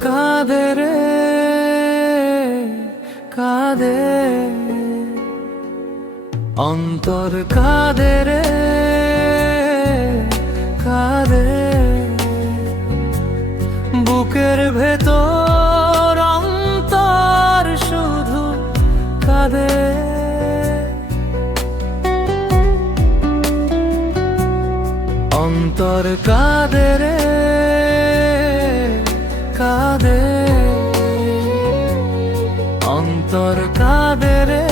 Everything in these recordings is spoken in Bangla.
কাঁদে রে, কাঁদে। অন্তর কাঁদে রে, কাঁদে। বুকের ভেতর অন্তর শুধু কাঁদে। অন্তর কাঁদে রে। কাঁদে অন্তর কাঁদে রে।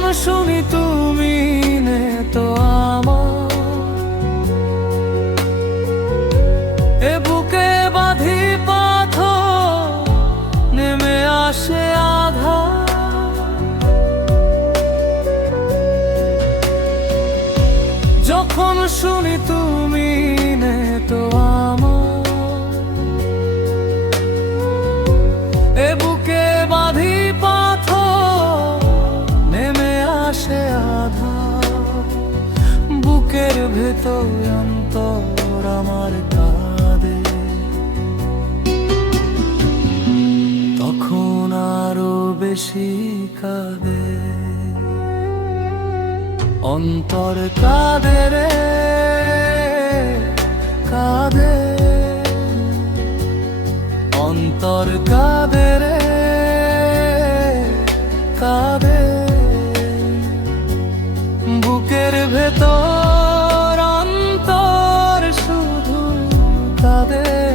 যখন শুনি তুমি নে তো আমার। এ বুকে বাঁধি পাথর, নেমে আসে আধা যখন শুনি তুমি নে তো আমার। অন্তর কাঁদে তখন আরও বেশি অন্তর কাঁদে রে, কাঁদে। অন্তর কাঁদে রে, কাঁদে। বুকের ভেতর কাঁদে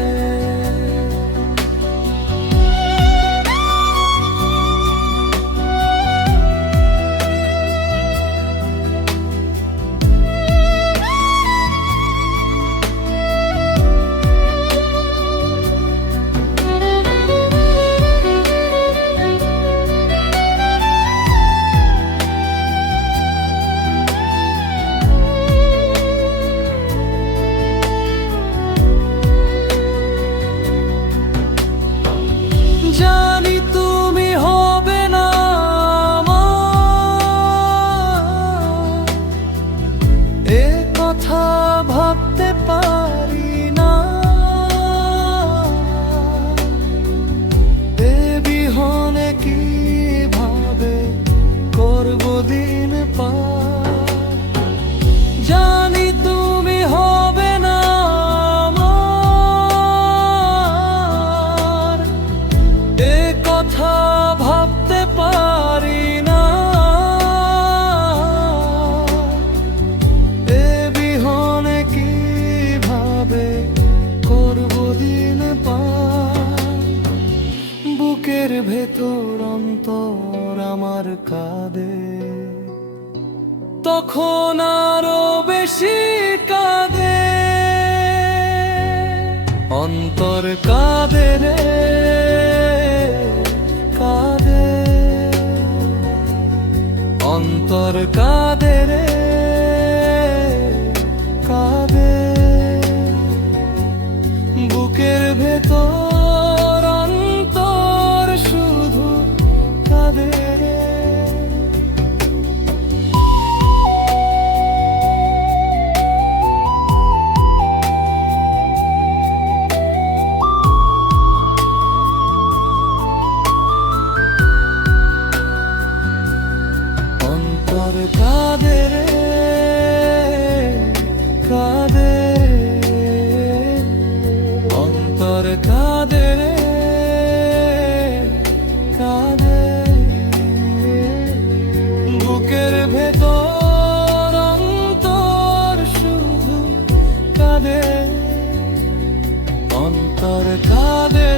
তখন আরও বেশি কাঁদে। অন্তর কাঁদে রে কাঁদে। অন্তর কাঁদে অন্তর কাঁদে রে কাঁদে অন্তর কাঁদে রে কাঁদে বুকের ভেতর অন্তর শুধু কাঁদে অন্তর কাঁদে